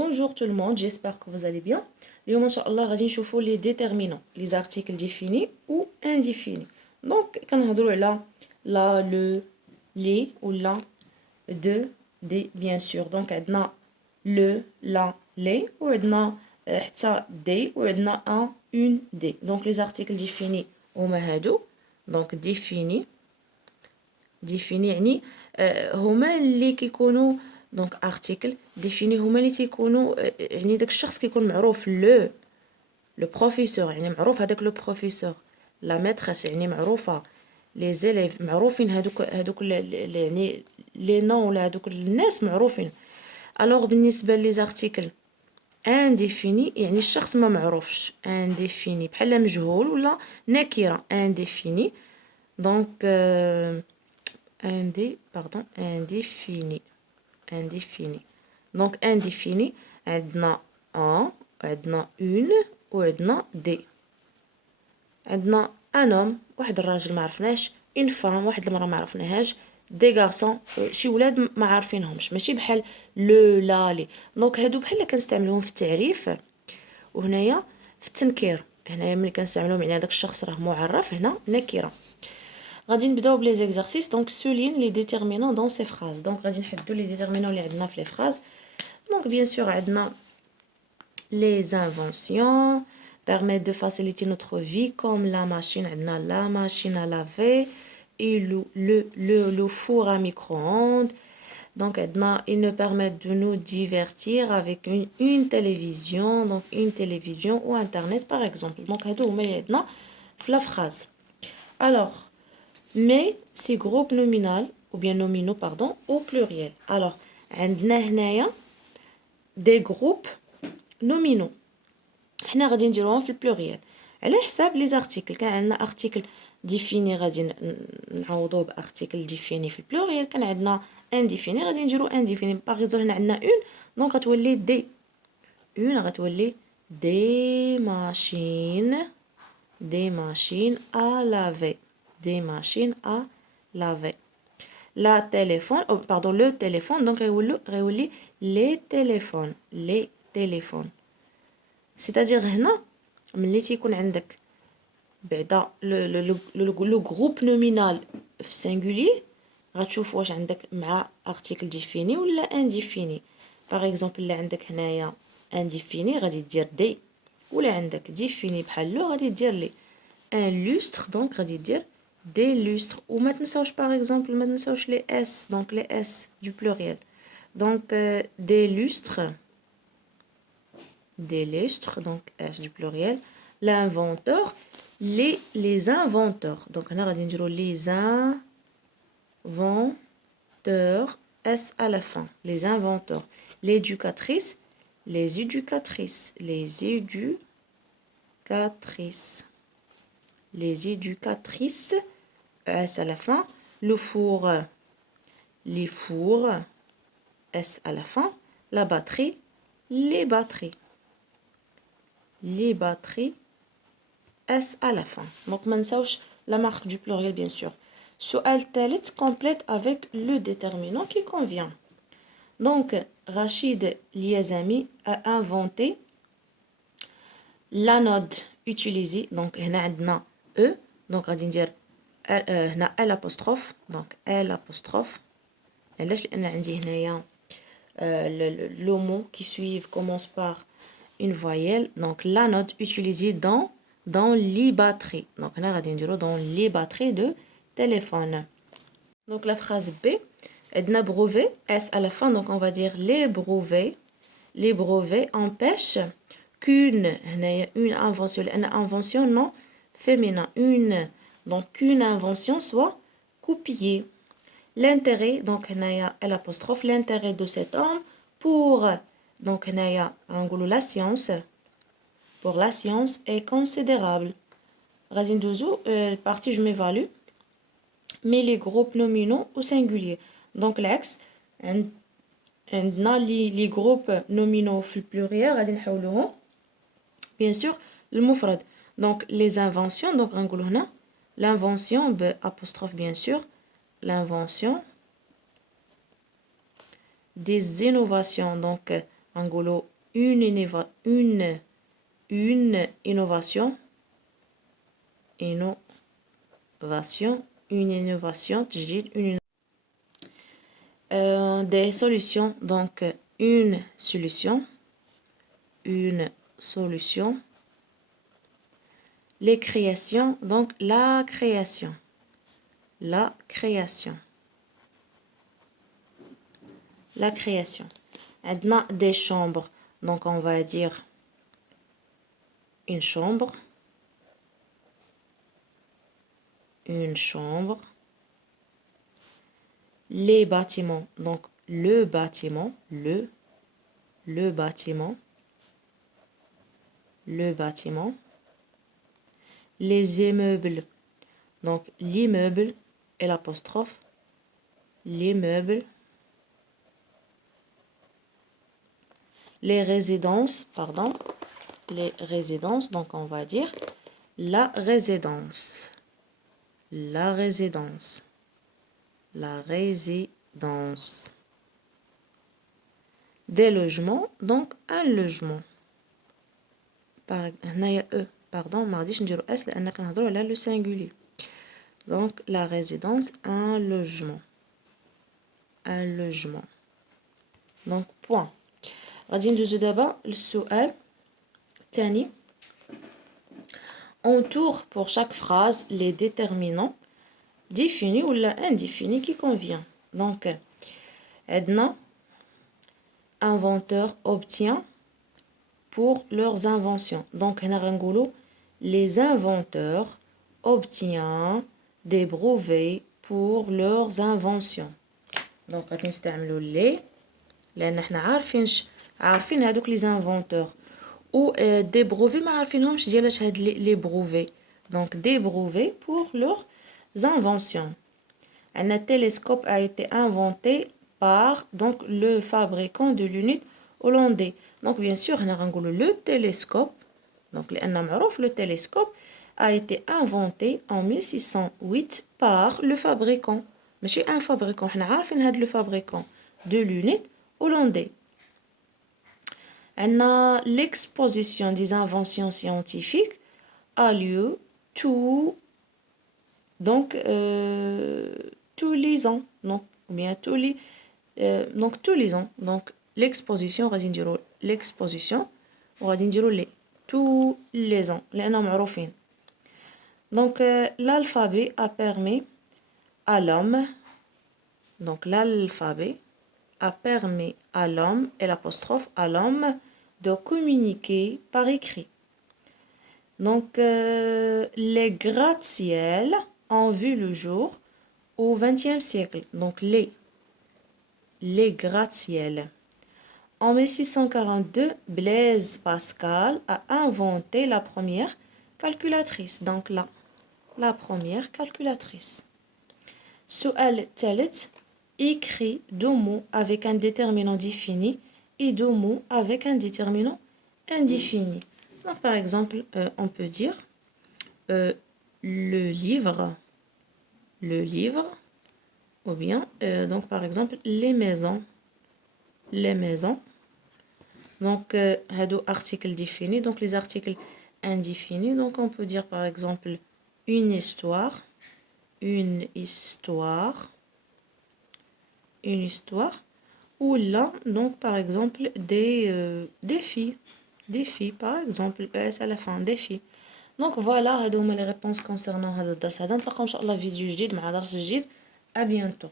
Bonjour tout le monde, j'espère que vous allez bien. اليوم ان شاء الله غادي نشوفوا les déterminants, les articles définis ou indéfinis. Donc كنهضروا على la, le, les ou la, de, des bien sûr. Donc عندنا le, la, les وعندنا حتى des وعندنا un, une, des. Donc les articles définis هما هادو. Donc défini يعني هما اللي كيكونوا دونك ارتيكل ديفيني هما اللي تيكونوا يعني داك الشخص كيكون معروف لو بروفيسور يعني معروف هذاك لو بروفيسور لا ماتريس يعني معروفه لي زيليف معروفين هادوك يعني لي نون ولا هادوك الناس معروفين. الوغ بالنسبه لي زارتيكل انديفيني يعني الشخص ما معروفش انديفيني بحال مجهول ولا نكره انديفيني دونك indéfini. Donc indéfini عندنا un وعندنا une وعندنا des. عندنا un homme واحد الراجل ما عرفناش une femme واحد المرأة ما عرفناهاش des garçons شي ولاد ما عارفينهمش ماشي بحال لو لا لي. دونك هادو بحال كنستعملوهم في التعريف وهنايا في التنكير. هنايا ملي كنستعملوهم يعني هذاك الشخص راه معرف هنا نكره. غادي نبداو بلي زيكزارسيس دونك souligne les déterminants dans ces phrases. دونك غادي نحددوا لي ديتيرمينون اللي عندنا في لي فراز. دونك بيان سور عندنا les inventions permettent de faciliter notre vie comme la machine عندنا la machine à laver et le four à micro-ondes. Donc عندنا ils nous permettent de nous divertir avec une télévision donc une télévision ou internet par exemple. Donc هادو هما اللي عندنا في la phrase. Alors mais c'est groupe nominal ou bien nominaux pardon au pluriel. Alors عندنا هنايا des groupes nominaux حنا غادي نديروهم في البلوريال على حساب لي زارتيكل. كان عندنا ارتيكل ديفيني غادي نعوضوه بارتيكل ديفيني في البلوريال. كان عندنا انديفيني غادي نديرو انديفيني. باغ اكزومبل هنا عندنا اون دونك غتولي دي اون غتولي دي ماشين à laver des machines à laver. La téléphone pardon le téléphone donc غيولي les téléphones. C'est-à-dire هنا ملي تيكون عندك بعدا لو جروب نومينال في سينغولي غتشوف واش عندك مع ارتيكل ديفيني ولا انديفيني. باغ اكزومبل اللي عندك هنايا انديفيني غادي دير دي ولا عندك ديفيني بحال لو غادي دير لي ان لوستر دونك غادي دير des lustres. وما تنساوش par exemple ما تنساوش les s donc les s du pluriel. Donc des lustres donc s du pluriel. L'inventeur les inventeurs donc هنا غادي نديرو les inventeurs s à la fin les inventeurs. L'éducatrice les éducatrices S à la fin. Le four, les fours, S à la fin. La batterie, les batteries. Les batteries, S à la fin. Donc, ما نساوش la marque du pluriel, bien sûr. السؤال الثالث complète avec le déterminant qui convient. Donc, Rachid Liazami a inventé l'anode utilisée. Donc, هنا عندنا E. Donc, غادي ندير هنا L apostrophe donc L apostrophe. علاش لان عندي هنايا le mot qui suit commence par une voyelle donc l'anode utilisée dans les batteries. donc هنا غادي نديرو dans les batteries de téléphone. Donc la phrase B عندنا brevet S à la fin donc on va dire les brevets empêchent qu'une هنايا une invention لان invention non féminin donc qu'une invention soit copiée. L'intérêt donc هنايا l'apostrophe l'intérêt de cet homme pour donc هنايا غنقولوا la science pour la science est considérable. غادي ندوزو partie je m'évalue mais les groupes nominaux au singulier. donc العكس عندنا les groupes nominaux في البلوريال غادي نحولوهم bien sûr المفرد. donc les inventions donc غنقولوا هنا l'invention apostrophe bien sûr l'invention des innovations donc نقولوا une innovation une innovation تجديد des solutions donc une solution les créations donc la création عندنا des chambres donc on va dire une chambre les bâtiments donc le bâtiment les immeubles donc l'immeuble et l'apostrophe l'immeuble les résidences donc on va dire la résidence des logements donc un logement هنايا pardon ما غاديش نديرو اس لان كنهضروا على لو singulier donc la résidence un logement donc point غادي ندوزو دابا للسؤال الثاني entoure pour chaque phrase les déterminants définis ou indéfinis qui convient donc عندنا inventeur obtient pour leurs inventions donc هنا غنقولوا les inventeurs obtiennent des brevets pour leurs inventions donc غادي نستعملوا les لان حنا عارفين هذوك les inventeurs ou des brevets ما عارفينهمش ديالاش هاد les brevets donc des brevets pour leurs inventions un télescope a été inventé par donc le fabricant de l'unité hollandais donc bien sûr هنا غنقولوا le télescope donc لأن معروف le télescope a été inventé en 1608 par le fabricant ماشي un fabricant حنا عارفين هاد le fabricant de l'unité hollandais عندنا l'exposition des inventions scientifiques a lieu tous les ans donc ou bien tous les ans donc l'exposition غادي نديرو l'exposition وغادي نديرو les tous les ans لأنهم معروفين donc l'alphabet a permis à l'homme donc l'alphabet a permis à l'homme et l'apostrophe à l'homme de communiquer par écrit donc les gratte-ciel ont vu le jour au XXe siècle donc les gratte-ciel en 1642 Blaise Pascal a inventé la première calculatrice donc la première calculatrice السؤال الثالث écrit deux mots avec un déterminant défini et deux mots avec un déterminant indéfini donc par exemple on peut dire le livre ou bien donc par exemple les maisons donc هادو articles définis donc les articles indéfinis donc on peut dire par exemple une histoire ou là donc par exemple des défis par exemple اس à la fin défis donc voilà هادو هما les réponses concernant هذا الدرس هذا نتلاقاو ان شاء الله في فيديو جديد مع درس جديد à bientôt